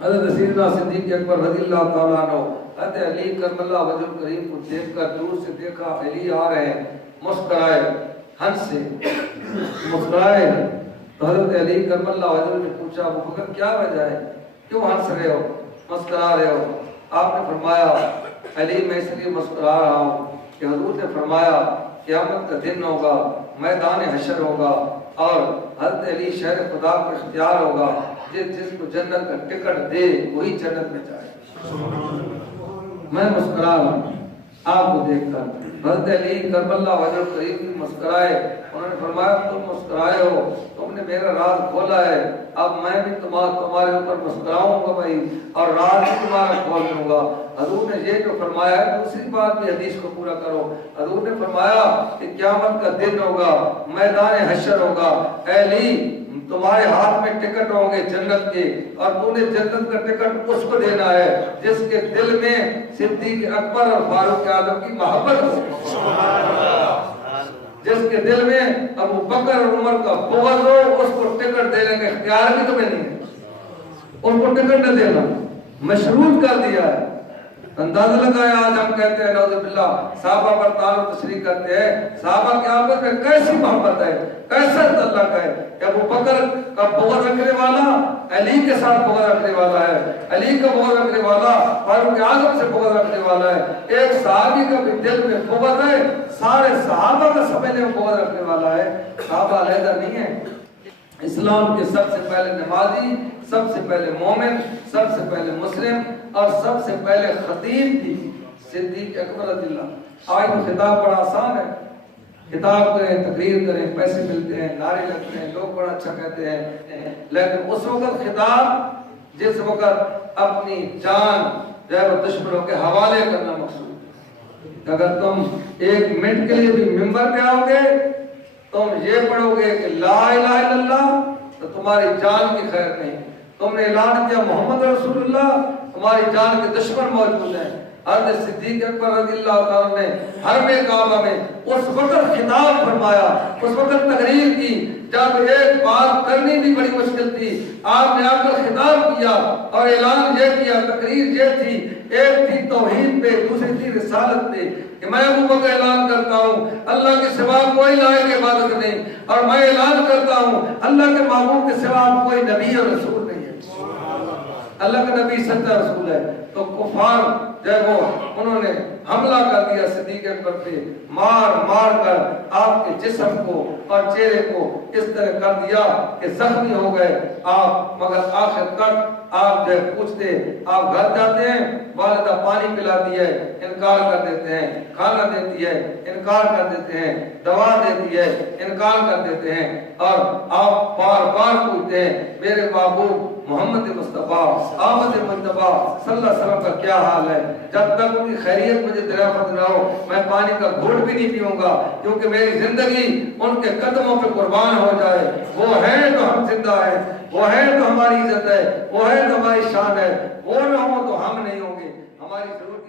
حضرت سیدنا صدیق اکبر رضی اللہ تعالیٰ عنہ حضرت علی کرم اللہ وجہ کریم کو دیکھ کر دور سے دیکھا، علی آ رہے ہیں، مسکرائے، ہنس سے مسکرائے، تو حضرت علی کرم اللہ وجہ نے پوچھا ابو بکر کیا وجہ ہے، کیوں ہنس رہے ہو، مسکرا رہے ہو؟ آپ نے فرمایا علی میں اس لیے مسکرا رہا ہوں کہ حضور نے فرمایا قیامت کا دن ہوگا، میدان حشر ہوگا، اور حضرت علی شہر خدا کو اختیار ہوگا، جس کو جنت کا ٹکٹ دے وہی جنت میں جائے۔ میں مسکرا رہا ہوں آپ کو دیکھ کر۔ حضرت علی کرم اللہ وجہ قریب مسکرائے، انہوں نے فرمایا تم مسکرائے ہو، تم نے میرا راز کھولا ہے، اب میں بھی تمہارے اوپر مسکراؤں گا بھائی، اور راز بھی تمہارا کھول دوں گا۔ حضور نے یہ جو فرمایا ہے دوسری بات بھی حدیث کو پورا کرو۔ حضور نے فرمایا کہ قیامت کا دن ہوگا، میدان حشر ہوگا، اے علی تمہارے ہاتھ میں ٹکٹ ہوں گے جنت کے، اور تو نے جنت کا ٹکٹ اس کو دینا ہے جس کے دل میں صدیق اکبر اور فاروق اعظم کی محبت ہو، جس کے دل میں ابو بکر اور عمر کا بغض ہو، اس کو ٹکٹ دینے کا اختیار بھی تمہیں نہیں ہے، اس کو ٹکٹ نہ دینا، مشروط کر دیا ہے۔ اندازہ لگایا آج ہم کہتے ہیں نعوذ باللہ صحابہ پر تعلق تشریح کرتے ہیں، صحابہ کی آپس میں کیسی محبت ہے، کیسا تعلق ہے کہ ابو بکر کا بغض رکھنے والا علی کے ساتھ بغض رکھنے والا ہے، علی کا بغض رکھنے والا فاروق اعظم سے بغض رکھنے والا ہے، ایک صحابی کا بھی دل میں بغض ہے، سارے صحابہ کا سمجھنے میں بغض رکھنے والا ہے۔ صحابہ علیحدہ نہیں ہے، اسلام کے سب سے پہلے نمازی، سب سے پہلے مومن، سب سے پہلے مسلم، اور سب سے پہلے خطیب بھی صدیق اکبر رضی اللہ۔ آج تو خطاب بڑا آسان ہے، خطاب کریں، تقریر کریں، پیسے ملتے ہیں، نعرے لگتے ہیں، لوگ بڑا اچھا کہتے ہیں، لیکن اس وقت خطاب جس وقت اپنی جان جو ہے وہ دشمنوں کے حوالے کرنا مقصود ہے۔ اگر تم ایک منٹ کے لیے بھی ممبر پہ آؤ گے، تم یہ پڑھو گے کہ لا الہ الا اللہ، تو تمہاری جان کی خیر نہیں۔ تم نے اعلان کیا محمد رسول اللہ، تمہاری جان کے دشمن موجود ہیں۔ حضرت صدیق اکبر رضی اللہ تعالیٰ نے حرم کعبہ میں اس وقت خطاب فرمایا، اس وقت تقریر کی جب ایک بات کرنی بھی بڑی مشکل تھی، آپ نے آ کر خطاب کیا اور اعلان یہ کیا، تقریر یہ تھی، ایک تھی توحید پہ، دوسری تھی رسالت پہ، کہ میں ابو بکر اعلان کرتا ہوں اللہ کے سوا کوئی لائق عبادت نہیں، اور میں اعلان کرتا ہوں اللہ کے معبود کے سوا کوئی نبی اور رسول نہیں ہے، اللہ کا نبی سچا رسول ہے۔ تو کفار جو ہے وہ انہوں نے حملہ کر دیا صدیق اکبر پہ، مار مار کر آپ کے جسم کو اور چہرے کو اس طرح کر دیا کہ زخمی ہو گئے آپ، مگر آخر تک آپ جو پوچھتے، آپ گھر جاتے ہیں، والدہ پانی پلاتی ہے، انکار کر دیتے ہیں، کھانا دیتی ہے، انکار کر دیتے ہیں، دوا دیتی ہے، انکار کر دیتے ہیں، اور آپ بار بار پوچھتے ہیں میرے محبوب محمد مصطفیٰ آمد مجتبیٰ صلی اللہ علیہ وسلم کا کیا حال ہے؟ جب تک ان کی خیریت مجھے دریافت نہ ہو میں پانی کا گھونٹ بھی نہیں پیوں گا، کیونکہ میری زندگی ان کے قدموں پہ قربان ہو جائے۔ وہ ہیں تو ہم زندہ ہیں، وہ ہیں تو ہماری عزت ہے، وہ ہیں تو ہماری شان ہے، وہ نہ ہو تو ہم نہیں ہوں گے، ہماری ضرورت